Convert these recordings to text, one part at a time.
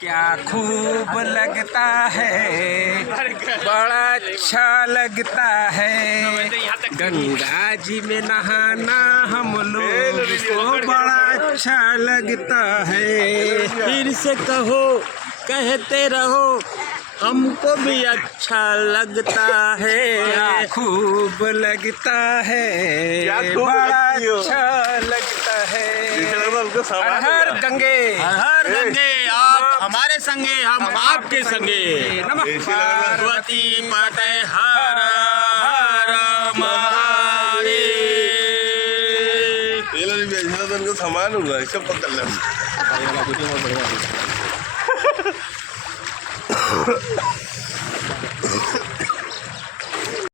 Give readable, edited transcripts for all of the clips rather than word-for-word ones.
क्या खूब लगता है, बड़ा अच्छा लगता है गंगा जी में नहाना हम लोग को बड़ा अच्छा लगता है। फिर से कहो, कहते रहो, हमको भी अच्छा लगता है। क्या खूब लगता है, बड़ा अच्छा लगता है। हर हर गंगे, हर हर गंगे, आप हमारे संगे, हम आपके संगे। नमः पार्वती पते हर हर महादेव। सामान होगा इसका पकड़ लेना।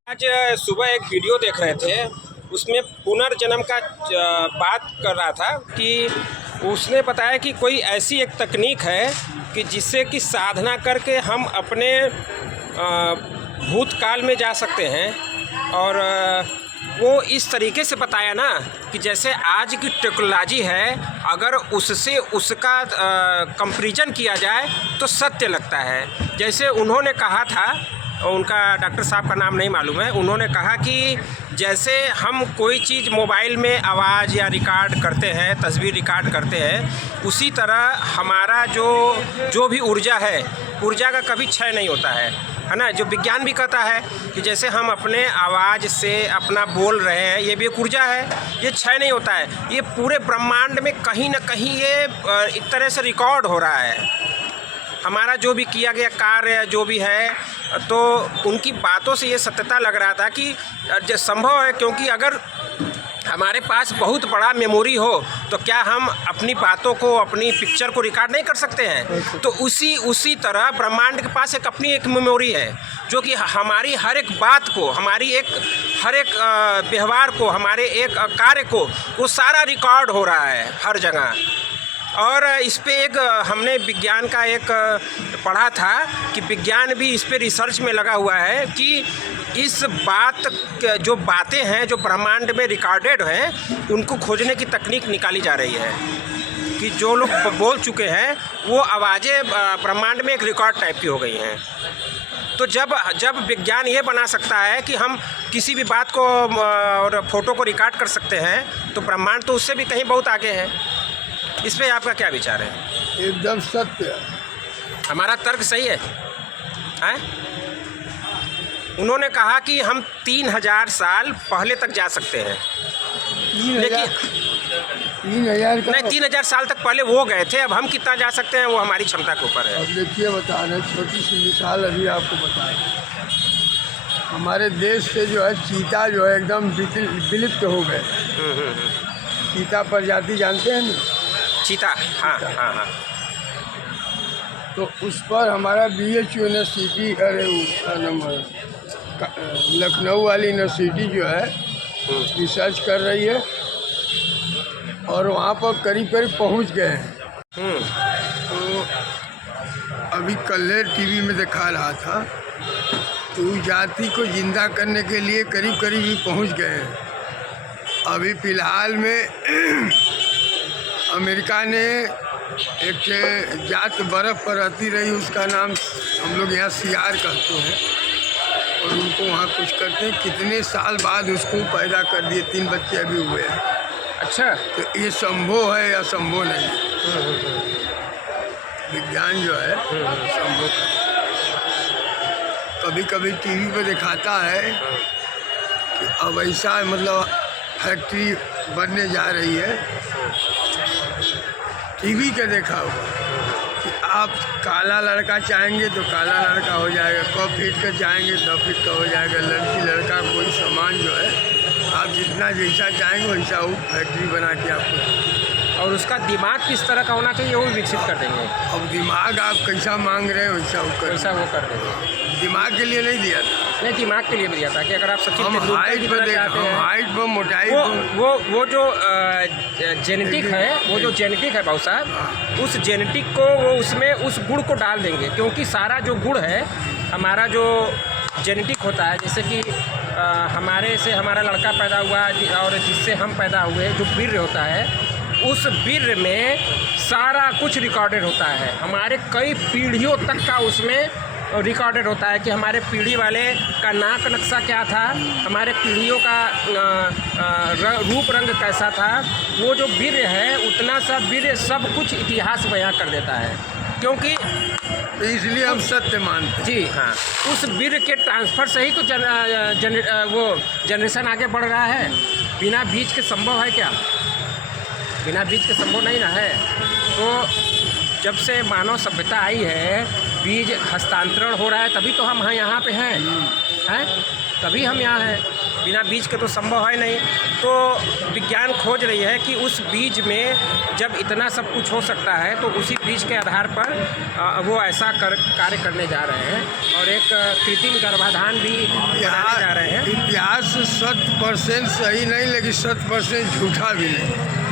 आज सुबह एक वीडियो देख रहे थे, उसमें पुनर्जन्म का बात कर रहा था कि उसने बताया कि कोई ऐसी एक तकनीक है कि जिससे कि साधना करके हम अपने भूतकाल में जा सकते हैं। और वो इस तरीके से बताया ना कि जैसे आज की टेक्नोलॉजी है, अगर उससे उसका कंपैरिजन किया जाए तो सत्य लगता है। जैसे उन्होंने कहा था, उनका डॉक्टर साहब का नाम नहीं मालूम है, उन्होंने कहा कि जैसे हम कोई चीज़ मोबाइल में आवाज़ या रिकॉर्ड करते हैं, तस्वीर रिकॉर्ड करते हैं, उसी तरह हमारा जो भी ऊर्जा है, ऊर्जा का कभी क्षय नहीं होता है ना। जो विज्ञान भी कहता है कि जैसे हम अपने आवाज़ से अपना बोल रहे हैं, ये भी एक ऊर्जा है, ये क्षय नहीं होता है। ये पूरे ब्रह्मांड में कहीं ना कहीं ये एक तरह से रिकॉर्ड हो रहा है। हमारा जो भी किया गया कार्य जो भी है, तो उनकी बातों से ये सत्यता लग रहा था कि जो संभव है, क्योंकि अगर हमारे पास बहुत बड़ा मेमोरी हो तो क्या हम अपनी बातों को, अपनी पिक्चर को रिकॉर्ड नहीं कर सकते हैं? तो उसी तरह ब्रह्मांड के पास एक एक मेमोरी है, जो कि हमारी हर एक बात को, हमारी हर एक व्यवहार को, हमारे एक कार्य को, वो सारा रिकॉर्ड हो रहा है हर जगह। और इस पे एक हमने विज्ञान का एक पढ़ा था कि विज्ञान भी इस पे रिसर्च में लगा हुआ है कि इस जो बातें हैं जो ब्रह्मांड में रिकॉर्डेड हैं, उनको खोजने की तकनीक निकाली जा रही है कि जो लोग बोल चुके हैं वो आवाज़ें ब्रह्मांड में एक रिकॉर्ड टाइप की हो गई हैं। तो जब विज्ञान ये बना सकता है कि हम किसी भी बात को और फोटो को रिकॉर्ड कर सकते हैं, तो ब्रह्मांड तो उससे भी कहीं बहुत आगे है। इस पे आपका क्या विचार है? एकदम सत्य। हमारा तर्क सही है? उन्होंने कहा कि हम 3000 साल पहले तक जा सकते हैं। 3000 नहीं, 3000 साल तक पहले वो गए थे, अब हम कितना जा सकते हैं वो हमारी क्षमता के ऊपर है। अब देखिए, बता रहे छोटी सी मिसाल अभी आपको बता रहे, हमारे देश से जो है चीता जो है एकदम विलुप्त हो गए। चीता प्रजाति जानते हैं ना? चीता, हाँ हाँ हाँ। तो उस पर हमारा BHU यूनिवर्सिटी, लखनऊ वाली यूनिवर्सिटी जो है रिसर्च कर रही है और वहाँ पर करीब पहुँच गए हैं। तो अभी कल TV में दिखा रहा था, तो जाति को जिंदा करने के लिए करीब ही पहुँच गए हैं। अभी फ़िलहाल में अमेरिका ने एक जात बर्फ़ पर रहती रही, उसका नाम हम लोग यहाँ सियार कहते हैं, और उनको वहाँ कुछ करते हैं। कितने साल बाद उसको पैदा कर दिए, 3 बच्चे अभी हुए हैं। अच्छा, तो ये संभव है या संभव नहीं? विज्ञान जो है संभव है। कभी TV पे दिखाता है कि अब ऐसा मतलब फैक्ट्री बनने जा रही है। TV का देखा होगा कि आप काला लड़का चाहेंगे तो काला लड़का हो जाएगा, 100 फीट का चाहेंगे 100 फीट का हो जाएगा। लड़की लड़का कोई सामान जो है आप जितना जैसा चाहेंगे वैसा वो फैक्ट्री बना के आपको, और उसका दिमाग किस तरह का होना चाहिए वो विकसित कर देंगे। अब दिमाग आप कैसा मांग रहे हैं वैसा वो कर देंगे। दिमाग के लिए नहीं दिया था, नहीं, दिमाग के लिए भी दिया था कि अगर आप सचिन हम हाइट पर देखा, हम हाइट पर मोटाई वो जो जेनेटिक है, वो जो जेनेटिक है भाऊ साहब, उस जेनेटिक को वो उसमें उस गुण को डाल देंगे, क्योंकि सारा जो गुण है हमारा जो जेनेटिक होता है, जैसे कि हमारे से हमारा लड़का पैदा हुआ और जिससे हम पैदा हुए, जो वीर्य होता है, उस वीर्य में सारा कुछ रिकॉर्डेड होता है, हमारे कई पीढ़ियों तक का उसमें रिकॉर्डेड होता है कि हमारे पीढ़ी वाले का नाक नक्शा क्या था, हमारे पीढ़ियों का रूप रंग कैसा था। वो जो वीर्य है उतना सा वीर्य सब कुछ इतिहास बयां कर देता है, क्योंकि इसलिए हम सत्य मानते हैं। जी हाँ, उस वीर्य के ट्रांसफ़र से ही तो वो जनरेशन आगे बढ़ रहा है। बिना बीज के संभव है क्या? बिना बीज के संभव नहीं ना है। तो जब से मानव सभ्यता आई है, बीज हस्तांतरण हो रहा है, तभी तो हम यहाँ पे हैं, तभी हम यहाँ हैं। बिना बीज के तो संभव है नहीं। तो विज्ञान खोज रही है कि उस बीज में जब इतना सब कुछ हो सकता है तो उसी बीज के आधार पर वो ऐसा कार्य करने जा रहे हैं और एक कृत्रिम गर्भाधान भी बनाने जा रहे हैं। इतिहास 100% सही नहीं, लेकिन 100% झूठा भी नहीं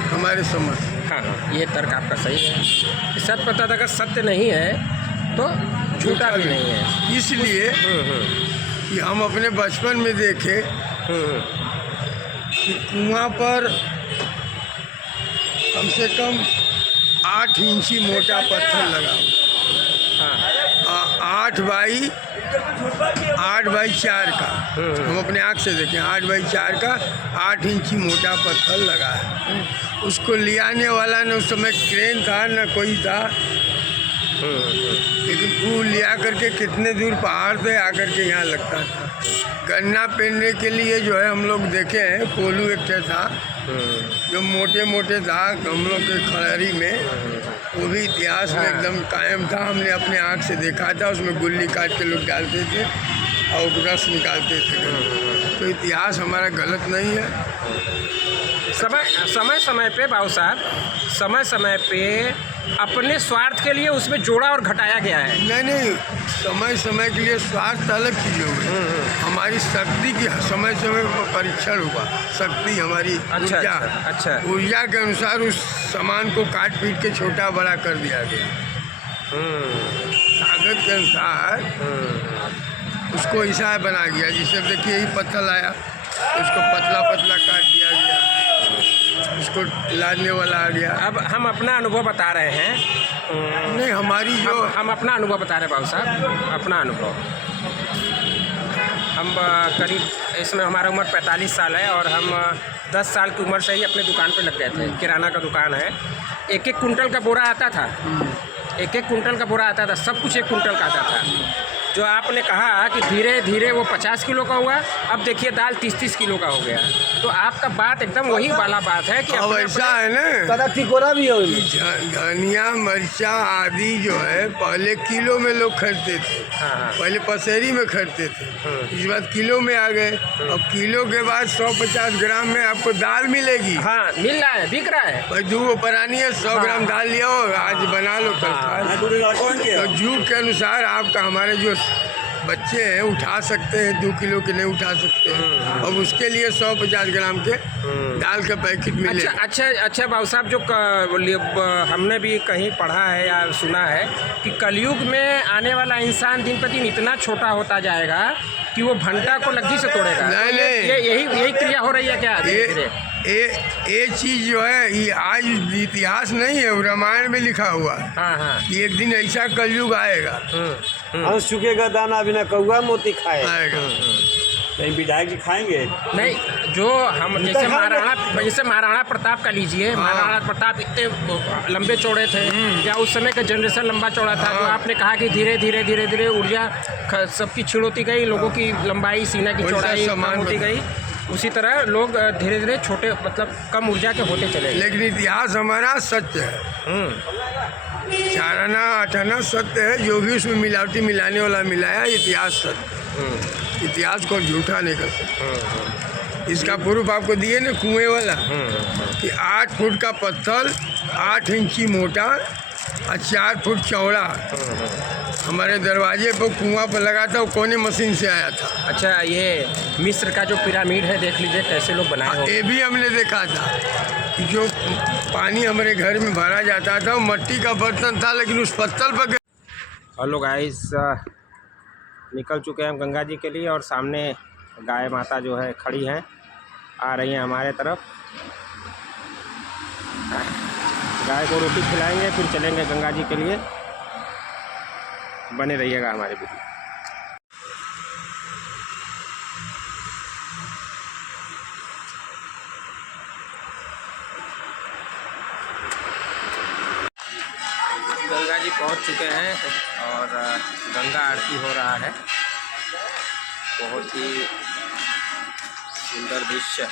हमारे समझ। हाँ, ये तर्क आपका सही है। 100% अगर सत्य नहीं है तो झूठा भी नहीं है। इसलिए कि हम अपने बचपन में देखे कि कुआं पर कम से कम 8 इंची मोटा पत्थर लगा, हाँ, 8 बाई 4 का। हम अपने आँख से देखें, 8 बाई 4 का 8 इंची मोटा पत्थर लगा है। उसको ले आने वाला न उस समय क्रेन था न कोई था, लेकिन वो लिया करके कितने दूर पहाड़ पे आकर के यहाँ लगता था। गन्ना पेरने के लिए जो है हम लोग देखे हैं, कोलू एक था जो मोटे मोटे था हम लोग के खड़हरी में, वो भी इतिहास में एकदम कायम था। हमने अपने आँख से देखा था, उसमें गुल्ली काट के लोग डालते थे और रस निकालते थे। तो इतिहास हमारा गलत नहीं है। समय समय पे बाबू साहब, समय समय पे अपने स्वार्थ के लिए उसमें जोड़ा और घटाया गया है। नहीं, समय समय के लिए स्वार्थ अलग चीज़ हो गई। हमारी शक्ति की समय समय पर परीक्षण हुआ। शक्ति हमारी अच्छा। ऊर्जा के अनुसार उस सामान को काट पीट के छोटा बड़ा कर दिया गया। ताकत के अनुसार उसको ऐसा बना गया, जिसे देखिए यही पत्थर आया, उसको पतला पतला काट दिया गया, उसको लादने वाला आ गया। अब हम अपना अनुभव बता रहे हैं। नहीं, हमारी जो हम अपना अनुभव बता रहे हैं बाबू साहब, अपना अनुभव। हम करीब इसमें हमारा उम्र 45 साल है और हम 10 साल की उम्र से ही अपने दुकान पे लग गए थे। किराना का दुकान है। 1-1 कुंटल का बोरा आता था, 1-1 कुंटल का बोरा आता था, सब कुछ 1 कुंटल का आता था। जो आपने कहा कि धीरे धीरे वो 50 किलो का हुआ, अब देखिए दाल 30-30 किलो का हो गया। तो आपका बात एकदम वही वाला बात है कि अब ऐसा है ना, भी हो धनिया मिर्चा आदि जो है पहले किलो में लोग खरीदते थे। हाँ। पहले पसेरी में खरीदते थे, इस बात किलो में आ गए। अब किलो के बाद 150 ग्राम में आपको दाल मिलेगी। हाँ, मिल रहा है, बिक रहा है। भाई 2 परानी है, 100 ग्राम दाल लिया हो, आज बना लो, कल खा लो। तो जुग के अनुसार आपका हमारे जो बच्चे हैं उठा सकते हैं, 2 किलो के नहीं उठा सकते हैं। अब उसके लिए 150 ग्राम के दाल का पैकेट मिले। अच्छा बाबू साहब, जो हमने भी कहीं पढ़ा है या सुना है कि कलयुग में आने वाला इंसान दिन प्रतिदिन इतना छोटा होता जाएगा कि वो भंटा को लग्गी से तोड़ेगा। यही क्रिया हो रही है क्या? ये चीज़ जो है ये आज इतिहास नहीं है, रामायण में लिखा हुआ है। हाँ। कि एक दिन ऐसा कलयुग आएगा। हंस चुकेगा दाना बिना कौआ मोती आएगा। नहीं विधायक जी खाएंगे नहीं, जो हम जैसे महाराणा प्रताप का लीजिए। महाराणा प्रताप इतने लंबे चौड़े थे, या उस समय का जनरेशन लंबा चौड़ा था। जो आपने कहा कि धीरे धीरे ऊर्जा सबकी क्षीण होती गई, लोगों की लंबाई, सीना की चौड़ाई कम होती गई, उसी तरह लोग धीरे धीरे छोटे मतलब कम ऊर्जा के होते चले। लेकिन इतिहास हमारा सत्य है, 4 आना 8 आना सत्य है। जो भी उसमें मिलावटी मिलाने वाला मिलाया, इतिहास सत्य। इतिहास को झूठा नहीं कर सकते। इसका प्रूफ आपको दिए ना, कुएं वाला, कि 8 फुट का पत्थर 8 इंची मोटा और 4 फुट चौड़ा हमारे दरवाजे पर कुआं पर लगा था। वो कौन मशीन से आया था। अच्छा, ये मिस्र का जो पिरामिड है, देख लीजिए कैसे लोग बनाए हो। ये भी हमने देखा था कि जो पानी हमारे घर में भरा जाता था, मिट्टी का बर्तन था, लेकिन उस पत्थर पर। हेलो गाइस, निकल चुके हैं हम गंगा जी के लिए और सामने गाय माता जो है खड़ी हैं, आ रही हैं हमारे तरफ। गाय को रोटी खिलाएंगे, फिर चलेंगे गंगा जी के लिए। बने रहिएगा हमारे वीडियो। गंगा जी पहुंच चुके हैं और गंगा आरती हो रहा है। बहुत ही सुंदर दृश्य।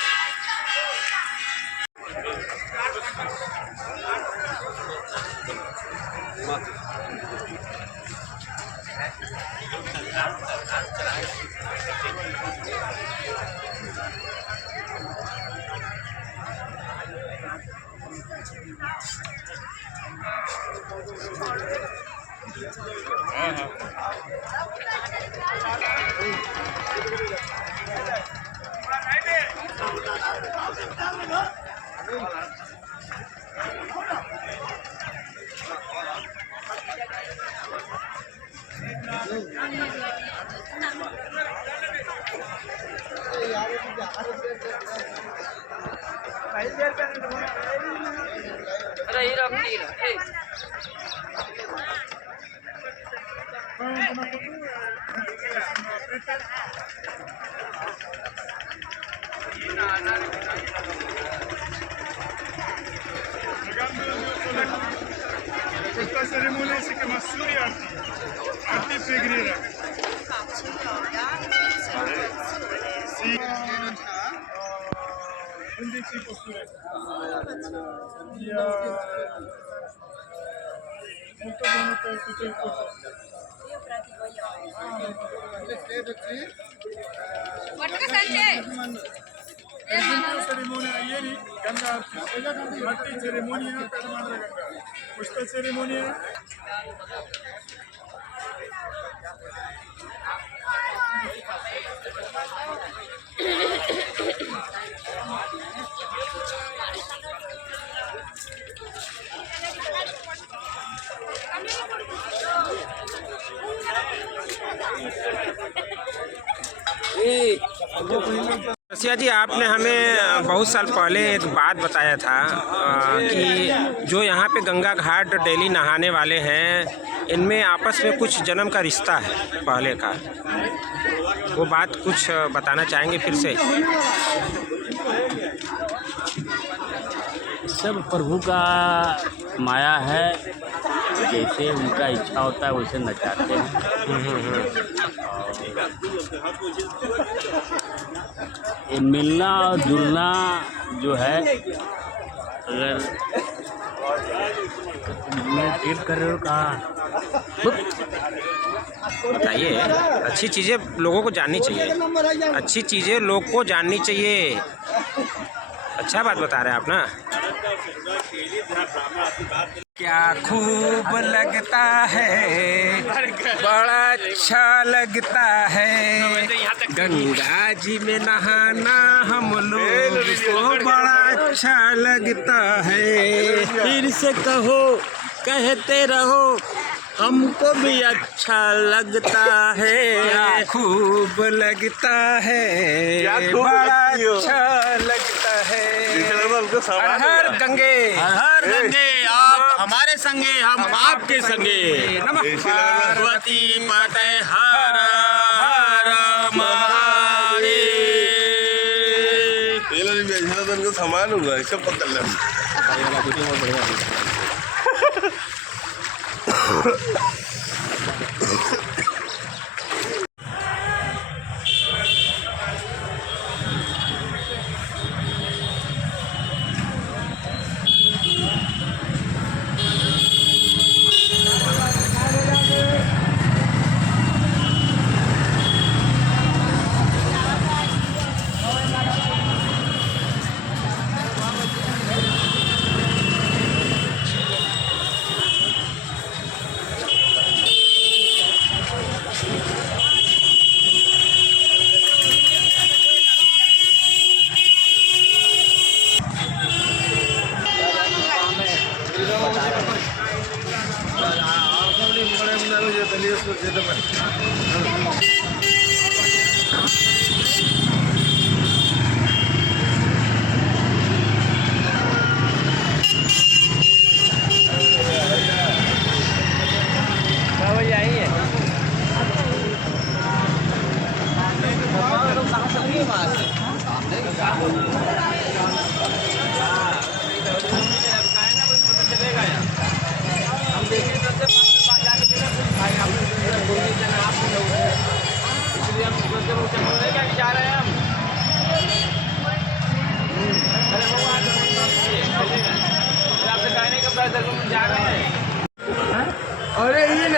Questa cerimonia si chiama Suriarti, arti preghiera. Sì. 11 posture. Molto buono per tutto il corso. Io pratico yoga. Guarda Sanjay! Cerimonia ieri, Ganga Arti. Arti cerimonia per Madre Ganga. Questa cerimonia रसिया जी, आपने हमें बहुत साल पहले एक बात बताया था कि जो यहाँ पे गंगा घाट डेली नहाने वाले हैं, इनमें आपस में कुछ जन्म का रिश्ता है पहले का। वो बात कुछ बताना चाहेंगे फिर से? सब प्रभु का माया है, जैसे उनका इच्छा होता है वैसे नचाते हैं। ये मिलना और जुलना जो है, अगर एक कर रहे हो कहाँ बताइए। अच्छी चीज़ें लोगों को जाननी चाहिए, अच्छी चीज़ें लोग को जाननी चाहिए। अच्छा बात बता रहे हैं आप ना। क्या खूब लगता है, बड़ा अच्छा लगता है, गंगा जी में नहाना हम लोग को बड़ा अच्छा लगता है। फिर से कहो, कहते रहो, हमको भी अच्छा लगता है। क्या खूब लगता है, बड़ा अच्छा लगता है। हर हर गंगे, हर हर गंगे, आप हमारे संगे, हम आपके संगे। नमः पार्वती पते हर हर महादेव। समान होगा, इसका पकड़ लेना।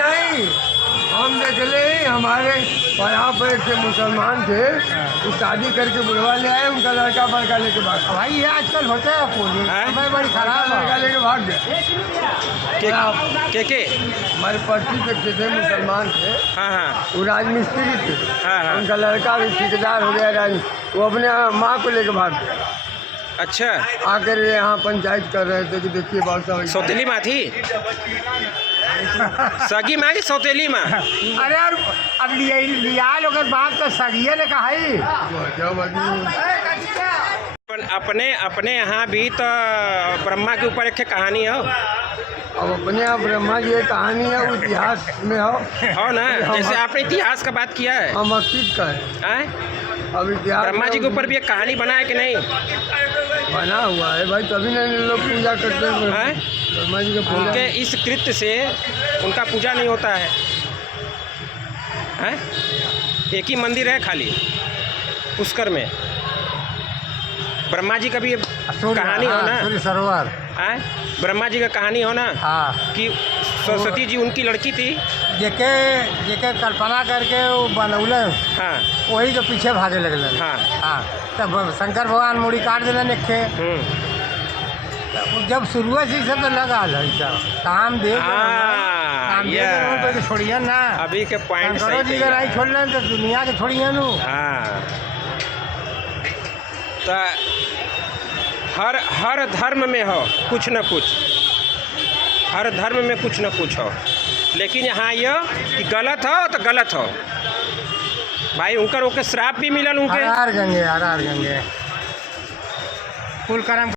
नहीं, हम देखले ही हमारे यहाँ पर एक थे मुसलमान थे, वो शादी करके बुलवा ले आए, उनका लड़का बड़का लेके भाग गया। भाई ये आजकल होता है पूरी हैं? समय बड़ी खराब लड़का है। लेके भाग गया। के हमारे पड़ती पे थे मुसलमान थे, हाँ हाँ वो राजमिस्त्री थे, हाँ, हाँ। उनका लड़का भी ठेकेदार हो गया राज, वो अपने माँ को लेके भाग गया। अच्छा आकर यहाँ पंचायत कर रहे थे कि देखिए बहुत सारी सौतेली माँ थी, सगी माँ की सौतेली माँ। अरे यार अब लिया लोग बात तो सगिए ने कहा ही। जब आदमी अपने अपने यहाँ भी तो ब्रह्मा के ऊपर एक कहानी हो अब अपने यहाँ ब्रह्मा जी एक कहानी है, वो इतिहास में हो ना, जैसे आपने इतिहास का बात किया है, हम अतीत का है। हैं? अब इतिहास ब्रह्मा जी के ऊपर भी एक कहानी बना है कि नहीं? बना हुआ है भाई, तभी ना लोग पूजा करते हैं हैं? ब्रह्मा जी का पूजा। उनके इस कृत्य से उनका पूजा नहीं होता है, हैं? एक ही मंदिर है खाली पुष्कर में। ब्रह्मा जी का भी कहानी हो ना, सूर्य सरोवर। हैं? ब्रह्मा जी का कहानी हो ना हाँ कि सरस्वती जी उनकी लड़की थी। जेके कल्पना करके वो बनौले हाँ वही के पीछे भागे लगल। हाँ हाँ तब शंकर भगवान मुड़ी काट दिलन एक थे। जब शुरुआत से सब तो लगा है सब काम दे छोड़िए ना। अभी के पॉइंट शंकरों जी अगर आई छोड़ लें तो दुनिया के छोड़िए नु। हाँ तो हर धर्म में हो कुछ न कुछ, हर धर्म में कुछ न कुछ हो, लेकिन यहाँ यह कि गलत हो तो गलत हो भाई। उनकर ओके श्राप भी मिलल उनके। हर गंगे कुल कर्म